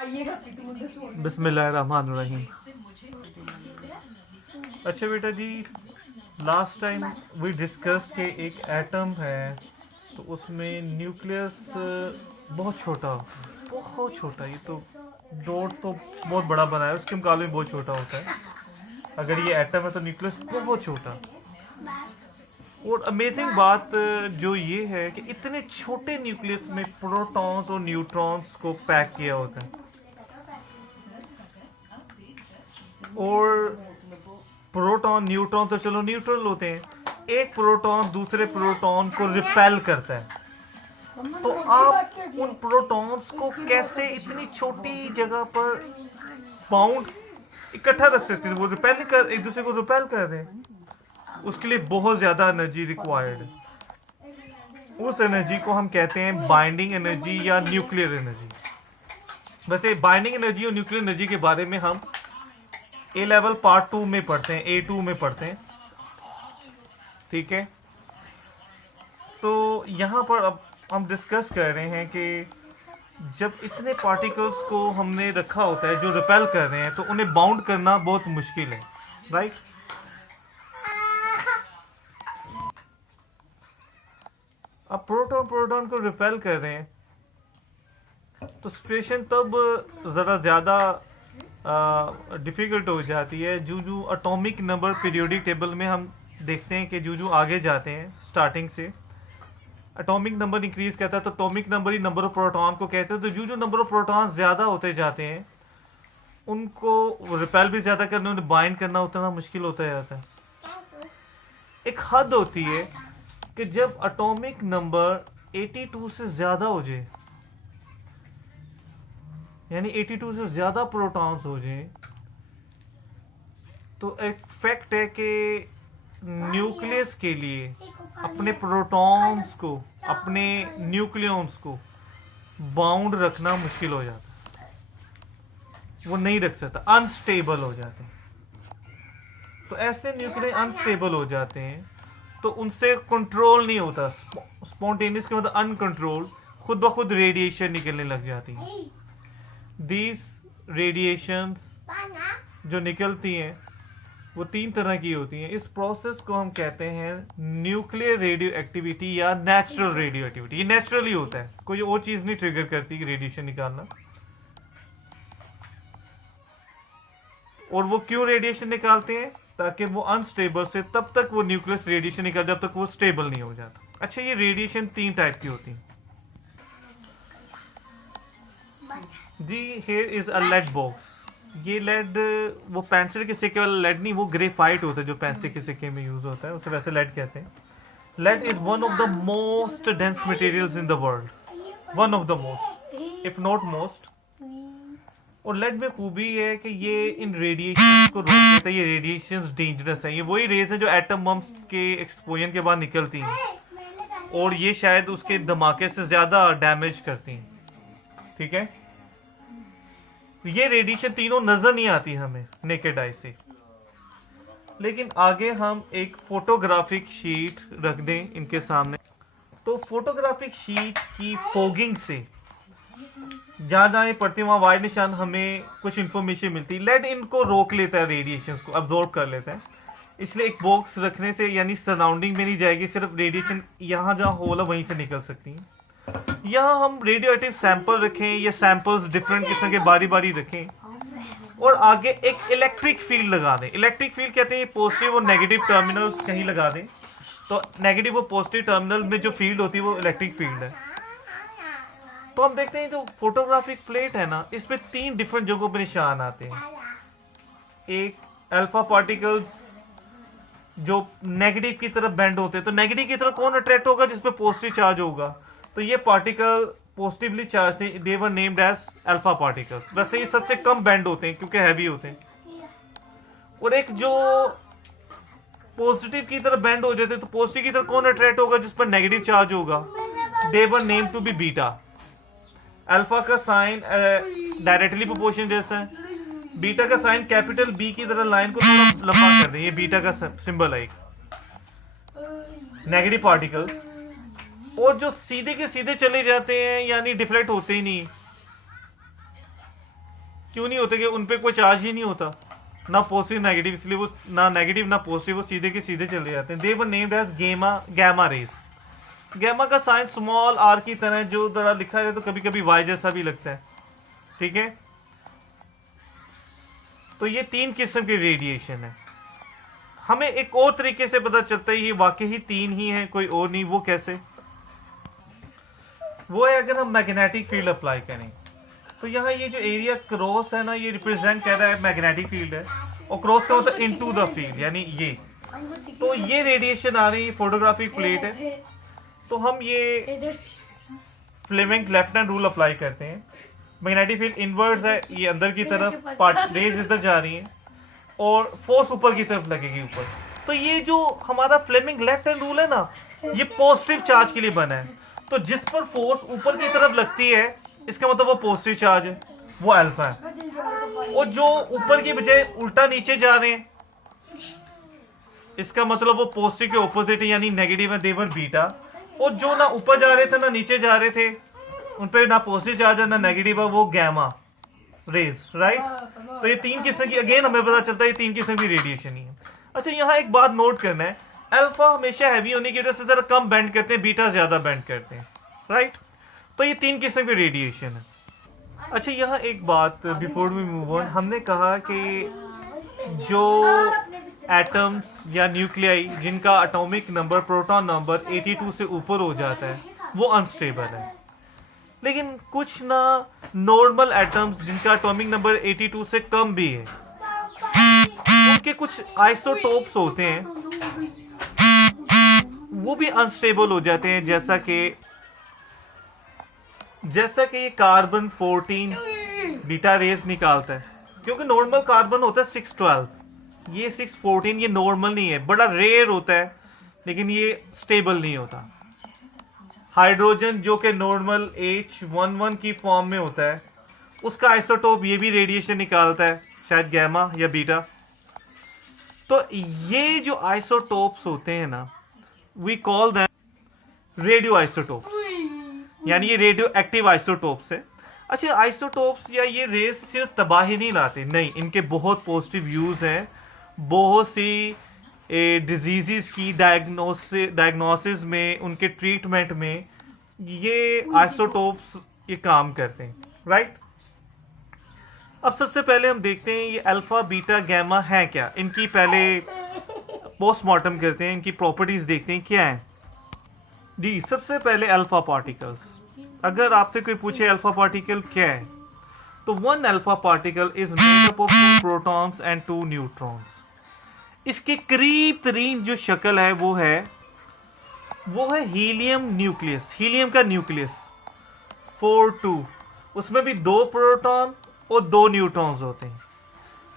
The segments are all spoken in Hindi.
बिस्मिल्लाहिर्रहमानिर्रहीम। अच्छा बेटा जी, लास्ट टाइम वी डिस्कस के एक एटम है तो उसमें न्यूक्लियस बहुत छोटा, बहुत छोटा, ये तो डॉट तो बहुत बड़ा बनाया है, उसके मुकाबले में बहुत छोटा होता है। अगर ये एटम है तो न्यूक्लियस बहुत छोटा। और अमेजिंग बात जो ये है कि इतने छोटे न्यूक्लियस में प्रोटॉन्स और न्यूट्रॉन्स को पैक किया होता है। और प्रोटॉन न्यूट्रॉन तो चलो न्यूट्रल होते हैं, एक प्रोटॉन दूसरे प्रोटॉन को रिपेल करता है। तो आप उन प्रोटॉन्स को कैसे इतनी छोटी जगह पर बाउंड इकट्ठा रख सकते हैं? वो रिपेल कर, एक दूसरे को रिपेल कर रहे हैं, उसके लिए बहुत ज्यादा एनर्जी रिक्वायर्ड है। उस एनर्जी को हम कहते हैं बाइंडिंग एनर्जी या न्यूक्लियर एनर्जी। वैसे बाइंडिंग एनर्जी और न्यूक्लियर एनर्जी के बारे में हम ए लेवल पार्ट 2 में पढ़ते हैं, A2 में पढ़ते हैं, ठीक है। तो यहां पर अब हम डिस्कस कर रहे हैं कि जब इतने पार्टिकल्स को हमने रखा होता है जो रिपेल कर रहे हैं, तो उन्हें बाउंड करना बहुत मुश्किल है, राइट। अब प्रोटॉन प्रोटॉन को रिपेल कर रहे हैं तो सिचुएशन तब ज़रा ज़्यादा डिफ़िकल्ट हो जाती है। जो एटॉमिक नंबर पीरियोडिक टेबल में हम देखते हैं कि जो आगे जाते हैं स्टार्टिंग से एटॉमिक नंबर इंक्रीज करता है, तो atomic number he number of proton को कहते हैं। तो जो नंबर ऑफ प्रोटॉन ज़्यादा होते जाते हैं उनको रिपेल भी ज़्यादा करना, उन्हें बाइंड करना उतना मुश्किल होता जाता है। एक हद होती है कि जब एटॉमिक नंबर 82 से ज्यादा हो जाए, यानी 82 से ज्यादा प्रोटॉन्स हो जाए, तो एक फैक्ट है कि न्यूक्लियस के लिए अपने प्रोटॉन्स को, अपने न्यूक्लियॉन्स को बाउंड रखना मुश्किल हो जाता है, वो नहीं रख सकता, अनस्टेबल हो जाते हैं। तो ऐसे न्यूक्लियस अनस्टेबल हो जाते हैं तो उनसे कंट्रोल नहीं होता, स्पॉन्टेनियस के मतलब अनकंट्रोल, खुद ब खुद रेडिएशन निकलने लग जाती है। दीज रेडिएशंस जो निकलती हैं वो 3 तरह की होती हैं। इस प्रोसेस को हम कहते हैं न्यूक्लियर रेडियो एक्टिविटी या नेचुरल रेडियो एक्टिविटी। ये नेचुरली होता है, कोई और चीज नहीं ट्रिगर करती रेडिएशन निकालना। और वो क्यों रेडिएशन निकालते हैं? ताकि वो अनस्टेबल से तब तक वो न्यूक्लियस रेडिएशन निकाल जब तक वो स्टेबल नहीं हो जाता। अच्छा, ये रेडिएशन 3 टाइप की होती है जी। Here is a lead box. ये लेड वो पेंसिल के सिक्के वाला लेड नहीं, वो ग्रेफाइट होता है जो पेंसिल के सिक्के में यूज होता है, उसे वैसे लेड कहते हैं। Lead is one of the most dense materials in the world, one of the most if not most. और लेड में खूबी है कि ये इन रेडिएशन को रोक देता है। ये रेडिएशन डेंजरस है, ये वही रेज है जो एटम बम्स के एक्सप्लोजन के बाद निकलती हैं, और ये शायद उसके धमाके से ज्यादा डैमेज करती हैं, ठीक है। ये रेडिएशन तीनों नजर नहीं आती हमें नेकेड आई से, लेकिन आगे हम एक फोटोग्राफिक शीट रख दें इनके सामने, तो फोटोग्राफिक शीट की फोगिंग से जहां जहां ये पड़ती है वहां वाइट निशान हमें कुछ इंफॉर्मेशन मिलती है। लेड इनको रोक लेता है, रेडिएशन को अब्सॉर्ब कर लेता है, इसलिए एक बॉक्स रखने से यानी सराउंडिंग में नहीं जाएगी, सिर्फ रेडिएशन यहाँ जहाँ होल है वहीं से निकल सकती है। यहाँ हम रेडियो एक्टिव सैंपल रखें या सैंपल्स डिफरेंट किस्म के बारी बारी रखें, और आगे एक इलेक्ट्रिक फील्ड लगा दें। इलेक्ट्रिक फील्ड कहते हैं पॉजिटिव और नेगेटिव टर्मिनल कहीं लगा दें, तो नेगेटिव और पॉजिटिव टर्मिनल में जो फील्ड होती है वो इलेक्ट्रिक फील्ड है। तो हम देखते हैं जो फोटोग्राफिक प्लेट है ना, इस पे 3 डिफरेंट जगहों पर निशान आते हैं। एक अल्फा पार्टिकल्स जो नेगेटिव की तरफ बेंड होते हैं, तो नेगेटिव की तरफ कौन अट्रैक्ट होगा? जिसपे पॉजिटिव चार्ज होगा। तो ये पार्टिकल पॉजिटिवली चार्ज थे, they were named as alpha particles. वैसे ये सबसे कम बेंड होते हैं क्योंकि हैवी होते हैं। और एक जो पॉजिटिव की तरफ बेंड हो जाते हैं, तो पॉजिटिव की तरफ कौन अट्रैक्ट होगा? जिस पर नेगेटिव चार्ज होगा। They were named to be beta. Alpha का साइन डायरेक्टली प्रोपोर्शन जैसा है, बीटा का साइन कैपिटल बी की तरह लाइन को थोड़ा लंबा कर दें, ये बीटा का सिंबल है एक। नेगेटिव पार्टिकल्स और जो सीधे के सीधे चले जाते हैं यानी डिफ्लेक्ट होते ही नहीं, क्यों नहीं होते? कि उन पे कोई चार्ज ही नहीं होता, ना पॉजिटिव नेगेटिव, इसलिए वो ना नेगेटिव ना पॉजिटिव, वो सीधे के सीधे चले जाते हैं। They were named as gamma rays. Gamma का साइन स्मॉल आर की तरह जो जरा लिखा है तो कभी कभी वाई जैसा भी लगता है, ठीक है। तो ये 3 किस्म की रेडिएशन है। हमें एक और तरीके से पता चलता है ये वाकई ही 3 ही है, कोई और नहीं। वो कैसे? वो है अगर हम मैग्नेटिक फील्ड अप्लाई करें तो यहाँ ये जो एरिया क्रॉस है ना, ये रिप्रेजेंट कर रहा है मैग्नेटिक फील्ड है, और क्रॉस का मतलब इनटू द फील्ड, यानी ये। तो ये रेडिएशन आ रही है, फोटोग्राफिक प्लेट है। तो हम ये Fleming left hand rule apply करते हैं। मैग्नेटिक फील्ड इनवर्स है, ये अंदर की तरफ, पार्ट रेज इधर जा रही है और फोर्स ऊपर की तरफ लगेगी ऊपर। तो ये जो हमारा फ्लेमिंग लेफ्ट हैंड रूल है ना, ये पॉजिटिव चार्ज के लिए बना है। तो जिस पर फोर्स ऊपर की तरफ लगती है इसका मतलब वो पॉजिटिव चार्ज है, वो अल्फा है। और जो ऊपर की बजाय उल्टा नीचे जा रहे हैं इसका मतलब वो पॉजिटिव के ऑपोजिट है, यानी नेगेटिव है, देवर बीटा। और जो ना ऊपर जा रहे थे ना नीचे जा रहे थे उन पे ना पॉजिटिव चार्ज है ना नेगेटिव है, वो गैमा रेज, राइट। तो ये 3 किस्म की, अगेन हमें पता चलता है ये 3 किस्म की रेडिएशन ही है। अच्छा, यहाँ एक बात नोट करना है, अल्फा हमेशा हैवी होने की वजह से जरा कम बेंड करते हैं, बीटा ज्यादा बेंड करते हैं, राइट। तो ये 3 किस्म की रेडिएशन है। अच्छा, यहाँ एक बात बिफोर वी मूव ऑन, हमने कहा कि जो एटम्स या न्यूक्लियाई जिनका एटॉमिक नंबर, प्रोटॉन नंबर 82 से ऊपर हो जाता है वो अनस्टेबल है। लेकिन कुछ ना नॉर्मल एटम्स जिनका एटॉमिक नंबर 82 से कम भी है, उनके कुछ आइसोटोप्स होते हैं, वो भी अनस्टेबल हो जाते हैं। जैसा कि ये कार्बन 14 बीटा रेज निकालता है, क्योंकि नॉर्मल कार्बन होता है 612, ये 614, ये नॉर्मल नहीं है, बड़ा रेयर होता है, लेकिन ये स्टेबल नहीं होता। हाइड्रोजन जो कि नॉर्मल H11 की फॉर्म में होता है, उसका आइसोटोप ये भी रेडिएशन निकालता है, शायद गैमा या बीटा। तो ये जो आइसोटोप्स होते हैं ना, we call them radio isotopes, यानी ये रेडियो एक्टिव आइसोटोप्स है। अच्छा, आइसोटोप्स या ये रेस सिर्फ तबाही नहीं लाते, नहीं, इनके बहुत पॉजिटिव यूज हैं। बहुत सी डिजीजेस की डायग्नोसिस में, उनके ट्रीटमेंट में ये आइसोटोप्स ये काम करते हैं, राइट। अब सबसे पहले हम देखते हैं ये अल्फा बीटा गैमा है क्या, इनकी पहले पोस्टमार्टम करते हैं, इनकी प्रॉपर्टीज देखते हैं क्या है। जी, सबसे पहले अल्फा पार्टिकल्स। अगर आपसे कोई पूछे अल्फा पार्टिकल क्या है, तो 1 alpha particle is made up of 2 protons and 2 neutrons. इसके करीब तरीन जो शक्ल है वो है हीलियम न्यूक्लियस, हीलियम का न्यूक्लियस 4-2, उसमें भी 2 प्रोटॉन और 2 न्यूट्रॉन्स होते हैं।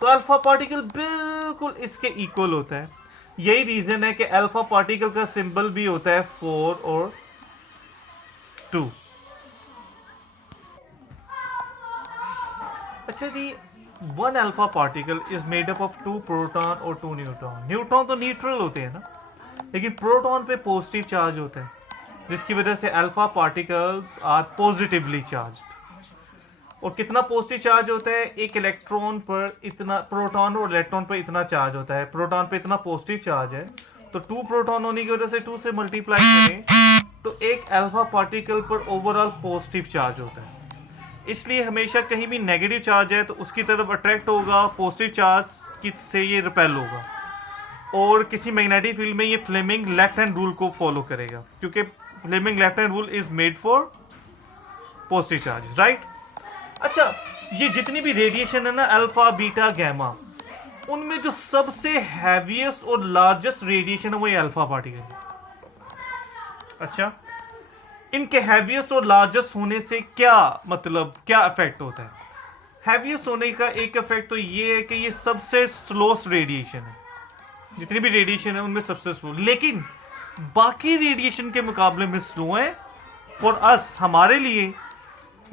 तो अल्फा पार्टिकल बिल्कुल इसके इक्वल होता है। यही रीजन है कि अल्फा पार्टिकल का सिंबल भी होता है 4 और 2। अच्छा जी, 1 alpha particle is made up of 2 proton और 2 न्यूट्रॉन। न्यूट्रॉन तो न्यूट्रल होते हैं ना, लेकिन प्रोटॉन पे पॉजिटिव चार्ज होता है, जिसकी वजह से alpha particles are positively charged. और कितना पॉजिटिव चार्ज होता है? एक इलेक्ट्रॉन पर इतना, प्रोटॉन और इलेक्ट्रॉन पर इतना चार्ज होता है। प्रोटॉन पे इतना पॉजिटिव चार्ज है, तो 2 प्रोटॉन होने की वजह से 2 से मल्टीप्लाई करें तो एक अल्फा पार्टिकल पर ओवरऑल पॉजिटिव चार्ज होता है। इसलिए हमेशा कहीं भी नेगेटिव चार्ज है तो उसकी तरफ अट्रैक्ट होगा, पॉजिटिव चार्ज से ये रिपेल होगा। और किसी मैग्नेटिक फील्ड में ये फ्लेमिंग लेफ्ट हैंड रूल को फॉलो करेगा, क्योंकि Fleming left hand rule is made for positive charge, right. अच्छा, ये जितनी भी रेडिएशन है ना, अल्फा बीटा गैमा, उनमें जो सबसे हैवीएस्ट और लार्जेस्ट रेडिएशन है वो ये अल्फा पार्टिकल है। अच्छा, इनके हैवीएस्ट और लार्जेस्ट होने से क्या मतलब, क्या इफेक्ट होता है? हैवीएस्ट होने का एक इफेक्ट तो ये है कि ये सबसे स्लोस्ट रेडिएशन है, जितनी भी रेडिएशन है उनमें सबसे स्लो। लेकिन बाकी रेडिएशन के मुकाबले में स्लो है फॉर अस, हमारे लिए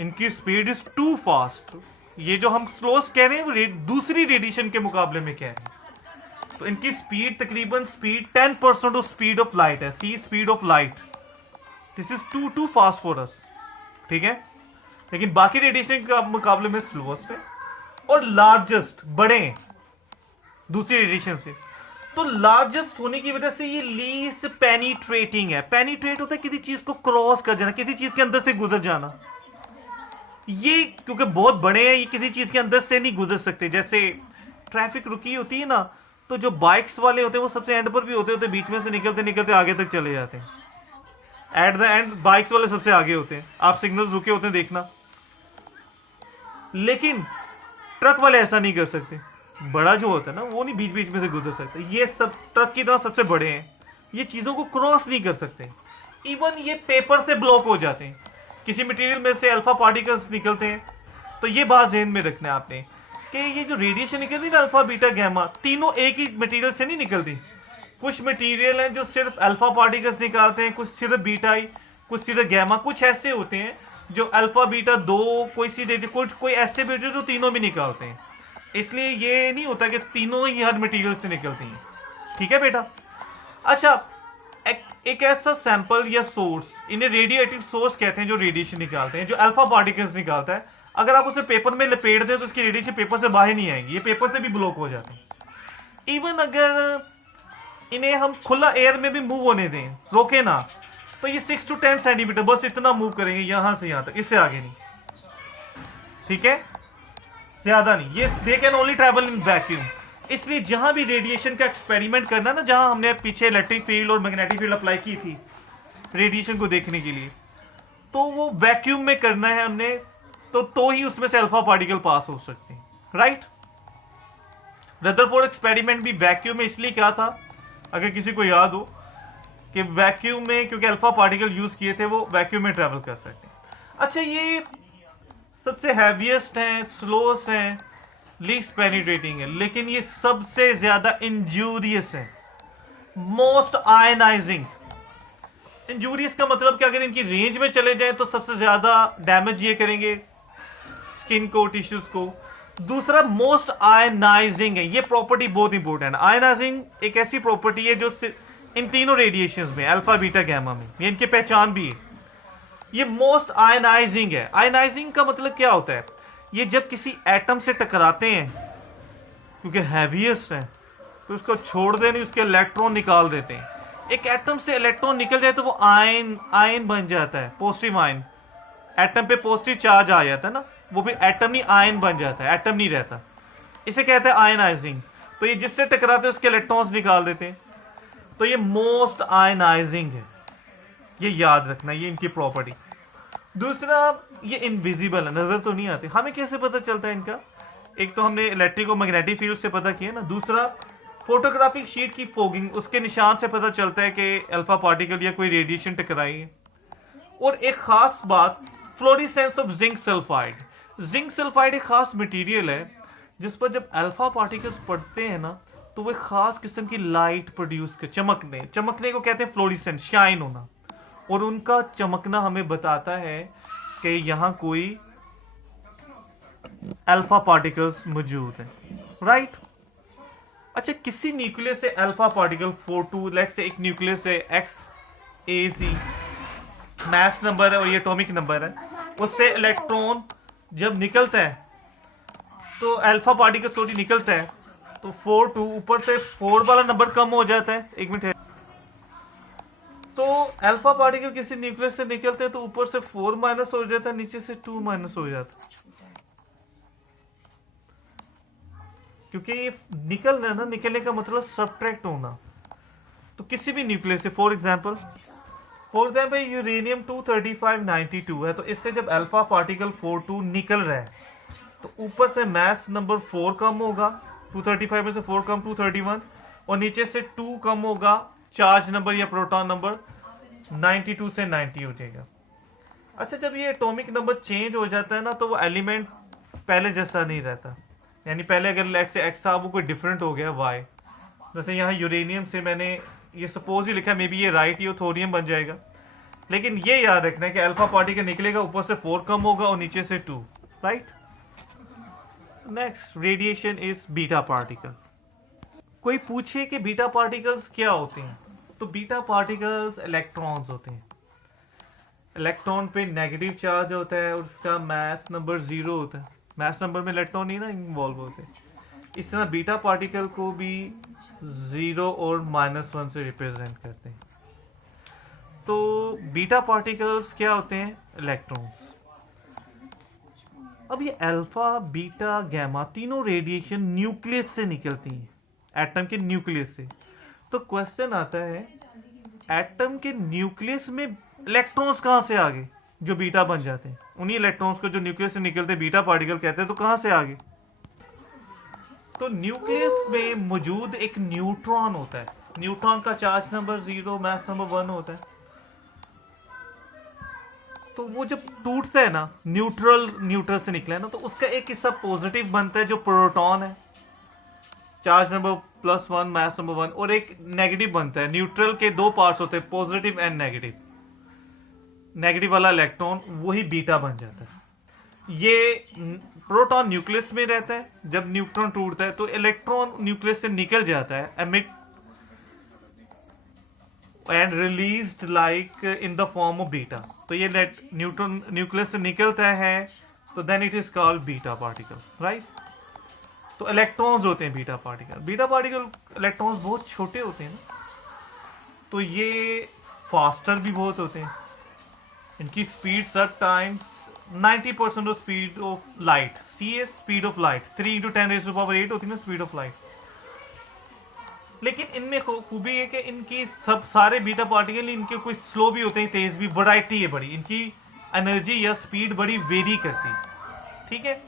इनकी स्पीड इज टू फास्ट। ये जो हम स्लोस्ट कह रहे हैं वो दूसरी रेडिएशन के मुकाबले में कह रहे हैं। तो इनकी स्पीड तकरीबन speed 10% of speed of light है, C speed of light. This is too fast for us, ठीक है। लेकिन बाकी रेडिएशन के मुकाबले में स्लोएस्ट है। और लार्जेस्ट, बड़े हैं दूसरी रेडिएशन से। तो लार्जेस्ट होने की वजह से ये लीस्ट पेनिट्रेटिंग है। पेनिट्रेट होता है किसी चीज को क्रॉस कर जाना, किसी चीज के अंदर से गुजर जाना। ये क्योंकि बहुत बड़े हैं, ये किसी चीज के अंदर से नहीं गुजर सकते। जैसे ट्रैफिक रुकी होती है ना, तो जो बाइक्स वाले होते हैं वो सबसे एंड पर भी होते बीच में से निकलते निकलते आगे तक चले जाते हैं। एट द एंड बाइक्स वाले सबसे आगे होते हैं, आप सिग्नल्स रुके होते हैं देखना। लेकिन ट्रक वाले ऐसा नहीं कर सकते। बड़ा जो होता है ना वो नहीं बीच बीच में से गुजर सकते। ये सब ट्रक की तरह सबसे बड़े हैं, ये चीजों को क्रॉस नहीं कर सकते। इवन ये पेपर से ब्लॉक हो जाते हैं। किसी मटेरियल में से अल्फा पार्टिकल्स निकलते हैं, तो ये बात ध्यान में रखना है आपने कि ये जो रेडिएशन निकलती है ना, अल्फा बीटा गैमा, तीनों एक ही मटेरियल से नहीं निकलती। कुछ मटेरियल हैं जो सिर्फ अल्फा पार्टिकल्स निकालते हैं, कुछ सिर्फ बीटा ही, कुछ सिर्फ गैमा, कुछ ऐसे होते हैं जो अल्फा बीटा दो, कोई सीधे, कोई ऐसे भी होते हैं जो तीनों भी निकालते हैं। इसलिए ये नहीं होता कि तीनों ही हर मटेरियल से निकलती हैं। ठीक है बेटा। अच्छा, एक ऐसा सैंपल या सोर्स, इन्हें रेडिएटिव सोर्स कहते हैं, जो रेडिएशन निकालते हैं, जो अल्फा पार्टिकल्स निकालता है। अगर आप उसे पेपर में लपेट दें तो उसकी रेडिएशन पेपर से बाहर नहीं आएगी, ये पेपर से भी ब्लॉक हो जाते हैं। इवन अगर इन्हें हम खुला एयर में भी मूव होने दें, रोके ना, तो ये 6 to 10 सेंटीमीटर बस इतना मूव करेंगे, यहां से यहां तक, इससे आगे नहीं। ठीक है, ज्यादा नहीं। ये they can only travel in vacuum. इसलिए जहां भी रेडिएशन का एक्सपेरिमेंट करना ना, जहां हमने पीछे इलेक्ट्रिक फील्ड और मैग्नेटिक फील्ड अप्लाई की थी रेडिएशन को देखने के लिए, तो वो वैक्यूम में करना है हमने, तो ही उसमें से अल्फा पार्टिकल पास हो सकते हैं। राइट। रदरफोर्ड एक्सपेरिमेंट भी वैक्यूम में इसलिए क्या था, अगर किसी को याद हो, कि वैक्यूम में क्योंकि अल्फा पार्टिकल यूज किए थे, वो वैक्यूम में ट्रेवल कर सकते हैं। अच्छा, ये सबसे हैवीएस्ट हैं, स्लोएस्ट हैं, लीस्ट पेनिट्रेटिंग है, लेकिन ये सबसे ज्यादा इंजूरियस है, मोस्ट आयनाइजिंग। इंजूरियस का मतलब कि अगर इनकी रेंज में चले जाए तो सबसे ज्यादा डैमेज ये करेंगे स्किन को, टिश्यूज को। दूसरा मोस्ट आयनाइजिंग है। ये प्रॉपर्टी बहुत इंपॉर्टेंट है। आयनाइजिंग एक ऐसी प्रॉपर्टी है जो इन तीनों रेडिएशंस में, अल्फा बीटा गैमा में, ये इनकी पहचान भी है। ये मोस्ट आयनाइजिंग है। आयनाइजिंग का मतलब क्या होता है, ये जब किसी एटम से टकराते हैं, क्योंकि हैवीएस्ट है, तो उसको छोड़ देने, उसके इलेक्ट्रॉन निकाल देते हैं। एक एटम से इलेक्ट्रॉन निकल जाए तो वो आयन बन जाता है, पॉजिटिव आयन। एटम पे पॉजिटिव चार्ज आ जाता है ना, वो भी एटम नहीं आयन बन जाता है, एटम नहीं रहता। इसे कहते हैं आयनाइजिंग। तो ये जिससे टकराते हैं उसके इलेक्ट्रॉन्स निकाल देते हैं, तो ये मोस्ट आयनाइजिंग है। ये याद रखना, ये इनकी प्रॉपर्टी। दूसरा, ये इनविजिबल है, नजर तो नहीं आती। हमें कैसे पता चलता है इनका, एक तो हमने इलेक्ट्रिक और मैग्नेटिक फील्ड से पता किया ना, दूसरा फोटोग्राफिक शीट की फोगिंग, उसके निशान से पता चलता है कि अल्फा पार्टिकल या कोई रेडिएशन टकराई है। और एक खास बात, fluorescence of zinc sulphide. Zinc sulphide एक खास मटेरियल है जिस पर जब अल्फा पार्टिकल्स पड़ते हैं ना, तो वो खास किस्म की लाइट प्रोड्यूस कर, चमकने को कहते हैं फ्लोरेसेंस, शाइन होना। और उनका चमकना हमें बताता है कि यहां कोई अल्फा पार्टिकल्स मौजूद है। राइट। अच्छा, किसी न्यूक्लियस से अल्फा पार्टिकल 4-2, लेट्स से एक न्यूक्लियस से XAZ मैस नंबर है और ये एटॉमिक नंबर है, उससे इलेक्ट्रॉन जब निकलता है तो अल्फा पार्टिकल थोड़ी निकलता है, तो 4-2 ऊपर से 4 वाला नंबर कम हो जाता है। एक मिनट है, तो अल्फा पार्टिकल किसी न्यूक्लियस से निकलते हैं तो ऊपर से 4 माइनस हो जाता है, नीचे से 2 माइनस हो जाता है, क्योंकि ये निकलना ना, निकलने का मतलब सब्ट्रैक्ट होना। तो किसी भी न्यूक्लियस से, फॉर एग्जांपल यूरेनियम 23592 है, तो इससे जब अल्फा पार्टिकल 4-2 निकल रहा है तो ऊपर से मास नंबर 4 कम होगा, 235 में से 4 कम 231, और नीचे से 2 कम होगा, चार्ज नंबर या प्रोटॉन नंबर 92 से 90 हो जाएगा। अच्छा, जब ये एटॉमिक नंबर चेंज हो जाता है ना, तो वो एलिमेंट पहले जैसा नहीं रहता। यानी पहले अगर लेट से एक्स था, वो कोई डिफरेंट हो गया वाई। जैसे यहाँ यूरेनियम से मैंने ये सपोज ही लिखा, मे बी ये राइट, ये थोरियम बन जाएगा। लेकिन ये याद रखना है कि अल्फा पार्टिकल निकलेगा, ऊपर से 4 कम होगा और नीचे से 2। Right. Next, radiation is beta particle. कोई पूछे कि बीटा पार्टिकल्स क्या होते हैं, तो बीटा पार्टिकल्स इलेक्ट्रॉन्स होते हैं। इलेक्ट्रॉन पे नेगेटिव चार्ज होता है और उसका मास नंबर 0 होता है, मैस नंबर में इलेक्ट्रॉन नहीं ना इन्वॉल्व होते। इस तरह बीटा पार्टिकल को भी 0 और -1 से रिप्रेजेंट करते हैं। तो बीटा पार्टिकल्स क्या होते हैं? इलेक्ट्रॉन्स। अब ये अल्फा, बीटा, गैमा तीनों रेडिएशन न्यूक्लियस से निकलती हैं, एटम के न्यूक्लियस से। तो क्वेश्चन आता है, एटम के न्यूक्लियस में इलेक्ट्रॉन्स कहां से आगे जो बीटा बन जाते हैं? उन्हीं इलेक्ट्रॉन्स को जो न्यूक्लियस से निकलते बीटा पार्टिकल कहते हैं। तो कहां से आगे? तो न्यूक्लियस में मौजूद एक न्यूट्रॉन होता है। न्यूट्रॉन का चार्ज नंबर 0, मास नंबर 1 होता है। तो वो जब टूटता है ना, न्यूट्रल से निकला है ना, तो उसका एक हिस्सा पॉजिटिव बनता है जो प्रोटॉन है, चार्ज नंबर +1, मास नंबर 1, और एक नेगेटिव बनता है। न्यूट्रल के दो पार्ट्स होते हैं, पॉजिटिव एंड नेगेटिव। नेगेटिव वाला इलेक्ट्रॉन वही बीटा बन जाता है। ये प्रोटॉन न्यूक्लियस में रहता है, जब न्यूट्रॉन टूटता है तो इलेक्ट्रॉन न्यूक्लियस से निकल जाता है, emit and released like in the form of beta. तो ये न्यूट्रॉन न्यूक्लियस से निकलता है, तो then it is called beta particle, right. तो इलेक्ट्रॉन्स होते हैं beta particle. Beta particle electrons बहुत छोटे होते हैं ना, तो ये फास्टर भी बहुत होते हैं। इनकी स्पीड सब times 90% of speed of light. C is speed of light 3 × 10⁸ होती है ना स्पीड ऑफ लाइट। लेकिन इनमें खूबी है कि इनकी सब सारे बीटा पार्टिकल इनके कुछ स्लो भी होते हैं, तेज भी, वैरायटी है बड़ी। इनकी एनर्जी या स्पीड बड़ी वेरी करती है, ठीक है।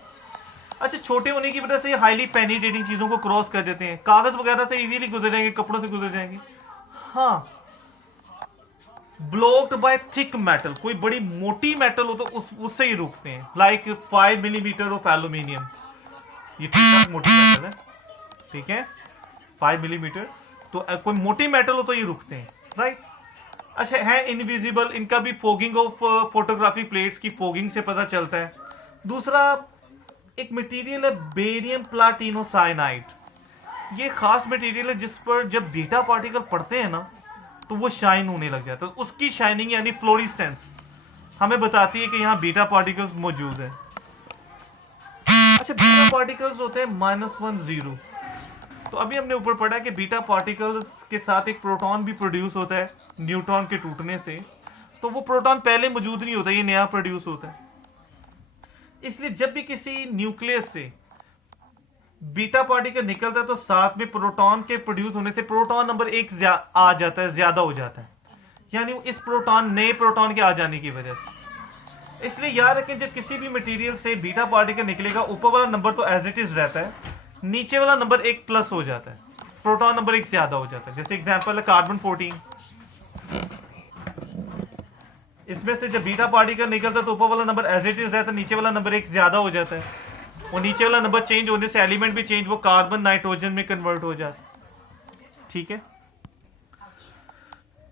अच्छा, छोटे होने की वजह से ये हाईली पेनिट्रेटिंग चीजों को क्रॉस कर देते हैं। कागज वगैरह से इजीली गुजर जाएंगे, कपड़ों से गुजर जाएंगे। हाँ, ब्लॉक्ड बाय थिक मेटल, कोई बड़ी मोटी मेटल हो तो उससे ही रुकते हैं, लाइक 5 मिलीमीटर ऑफ एल्यूमिनियम। ये ठीक मोटी मेटल है, ठीक है, 5 मिलीमीटर। तो कोई मोटी मेटल हो तो ये रुकते हैं, राइट। अच्छा, है इनविजिबल। इनका भी फोगिंग ऑफ फोटोग्राफिक प्लेट्स की फोगिंग से पता चलता है। दूसरा एक मटेरियल है बेरियम प्लाटिनोसाइनाइड। ये खास मटेरियल है जिस पर जब बीटा पार्टिकल पड़ते हैं ना तो वो शाइन होने लग जाता है। उसकी शाइनिंग यानी फ्लोरिसेंस हमें बताती है कि यहाँ बीटा पार्टिकल्स मौजूद है। अच्छा, बीटा पार्टिकल्स होते हैं -1, 0। तो अभी हमने ऊपर पढ़ा कि बीटा पार्टिकल्स के साथ एक प्रोटॉन भी प्रोड्यूस होता है न्यूट्रॉन के टूटने से। तो वो प्रोटॉन पहले मौजूद नहीं होता, ये नया प्रोड्यूस होता है। इसलिए जब भी किसी न्यूक्लियस से बीटा पार्टिकल निकलता है तो साथ में प्रोटॉन के प्रोड्यूस होने से प्रोटॉन नंबर 1 आ जाता है, ज्यादा हो जाता है, यानी इस प्रोटॉन नए प्रोटॉन के आ जाने की वजह से। इसलिए याद रखें, जब किसी भी मटेरियल से बीटा पार्टिकल निकलेगा, ऊपर वाला नंबर तो एज इट इज रहता है, नीचे वाला नंबर 1 प्लस हो जाता है, प्रोटॉन नंबर 1 ज्यादा हो जाता है। जैसे एग्जांपल है कार्बन 14। इसमें से जब बीटा पार्टिकल निकलता है तो ऊपर वाला नंबर एज इट इज रहता है, नीचे वाला नंबर 1 ज्यादा हो जाता है, और नीचे वाला नंबर चेंज होने से एलिमेंट भी चेंज, वो कार्बन नाइट्रोजन में कन्वर्ट हो जाता है, ठीक है।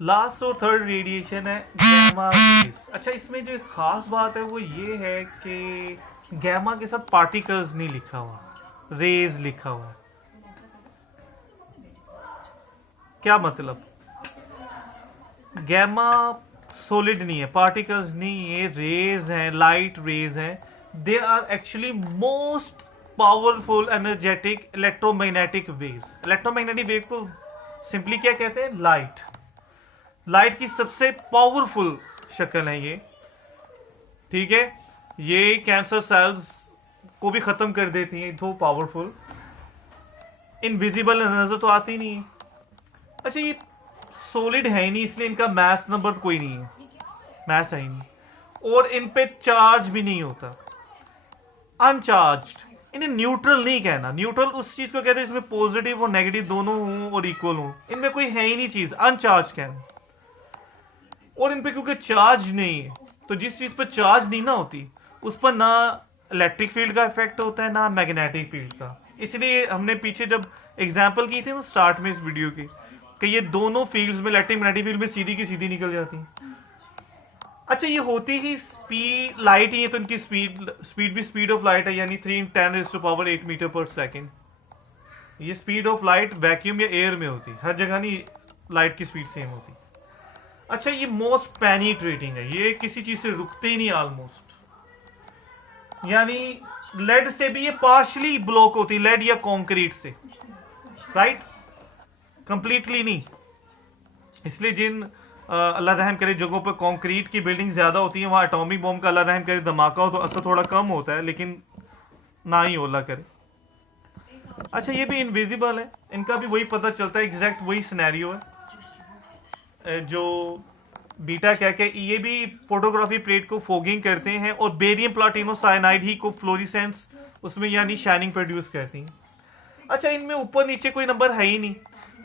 लास्ट और थर्ड रेडिएशन है गैमा रेज। अच्छा, इसमें जो खास बात है वो ये है कि गैमा के साथ पार्टिकल्स नहीं लिखा हुआ, रेज लिखा हुआ। क्या मतलब? गैमा सॉलिड नहीं है, पार्टिकल्स नहीं है, रेज हैं, लाइट रेज हैं। They are actually most powerful energetic electromagnetic waves. Electromagnetic wave को सिंपली क्या कहते हैं? लाइट। लाइट की सबसे पावरफुल शक्ल है ये, ठीक है। ये कैंसर सेल्स को भी खत्म कर देती है, तो पावरफुल। इनविजिबल नजर तो आती नहीं है। अच्छा, ये सॉलिड है ही नहीं, इसलिए इनका मास नंबर कोई नहीं है, मास है ही नहीं, और इन पे चार्ज भी नहीं होता, अनचार्ज्ड। इन्हें न्यूट्रल नहीं कहना। न्यूट्रल उस चीज को कहते हैं इसमें पॉजिटिव और नेगेटिव दोनों हों और इक्वल हों। इनमें कोई है ही नहीं चीज, अनचार्ज कहना। और इन पे क्योंकि चार्ज नहीं है, तो जिस चीज पर चार्ज नहीं ना होती उस पर ना इलेक्ट्रिक फील्ड का इफेक्ट होता है ना मैग्नेटिक फील्ड का। इसलिए हमने पीछे जब एग्जांपल की थी ना स्टार्ट में इस वीडियो की, कि ये दोनों फील्ड्स में, इलेक्ट्रिक मैग्नेटिक फील्ड में सीधी की सीधी निकल जाती हैं। अच्छा, ये होती ही स्पीड लाइट ही है, तो इनकी स्पीड भी स्पीड ऑफ लाइट है, यानी 3 × 10⁸ मीटर पर सेकेंड। ये स्पीड ऑफ लाइट वैक्यूम या एयर में होती, हर जगह नहीं लाइट की स्पीड सेम होती। अच्छा, ये मोस्ट पेनिट्रेटिंग है, ये किसी चीज से रुकते ही नहीं ऑलमोस्ट, यानी लेड से भी ये पार्शली ब्लॉक होती है, लेड या कंक्रीट से, राइट, कंप्लीटली नहीं। इसलिए जिन अल्लाह रहम करे जगहों पर कंक्रीट की बिल्डिंग ज्यादा होती है, वहां एटॉमिक बॉम्ब का अल्लाह रहम करे धमाका हो तो असर थोड़ा कम होता है, लेकिन ना ही हो अल्लाह करे। अच्छा, ये भी इनविजिबल है, इनका भी वही पता चलता है, एग्जैक्ट वही सिनेरियो है जो बीटा क्या क्या, ये भी फोटोग्राफी प्लेट को फोगिंग करते हैं और बेरियम प्लाटिनो साइनाइड ही को फ्लोरिसेंस उसमें यानी शाइनिंग प्रोड्यूस करती हैं। अच्छा, इनमें ऊपर नीचे कोई नंबर है ही नहीं,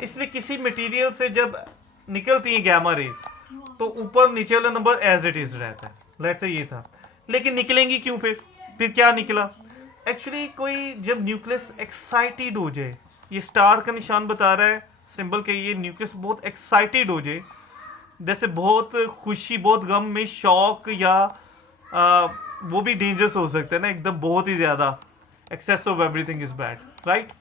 इसलिए किसी मटेरियल से जब निकलती है गैमा रेज तो ऊपर नीचे वाला नंबर एज इट इज रहता है। लेट्स से ये था, लेकिन निकलेंगी क्यों? फिर क्या निकला? एक्चुअली कोई जब न्यूक्लियस एक्साइटेड हो जाए, ये स्टार का निशान बता रहा है सिंबल के, ये न्यूक्लियस बहुत एक्साइटेड हो जाए, जैसे बहुत खुशी बहुत गम में शॉक या वो भी डेंजरस हो सकता है ना, एकदम बहुत ही ज्यादा excess of everything is bad, right.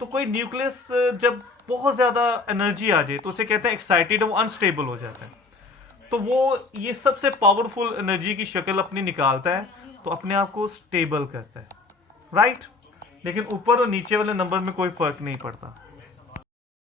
तो कोई न्यूक्लियस जब बहुत ज्यादा एनर्जी आ जाए तो उसे कहते हैं एक्साइटेड, वो अनस्टेबल हो जाता है, तो वो ये सबसे पावरफुल एनर्जी की शक्ल अपनी निकालता है, तो अपने आप को स्टेबल करता है, राइट। लेकिन ऊपर और नीचे वाले नंबर में कोई फर्क नहीं पड़ता।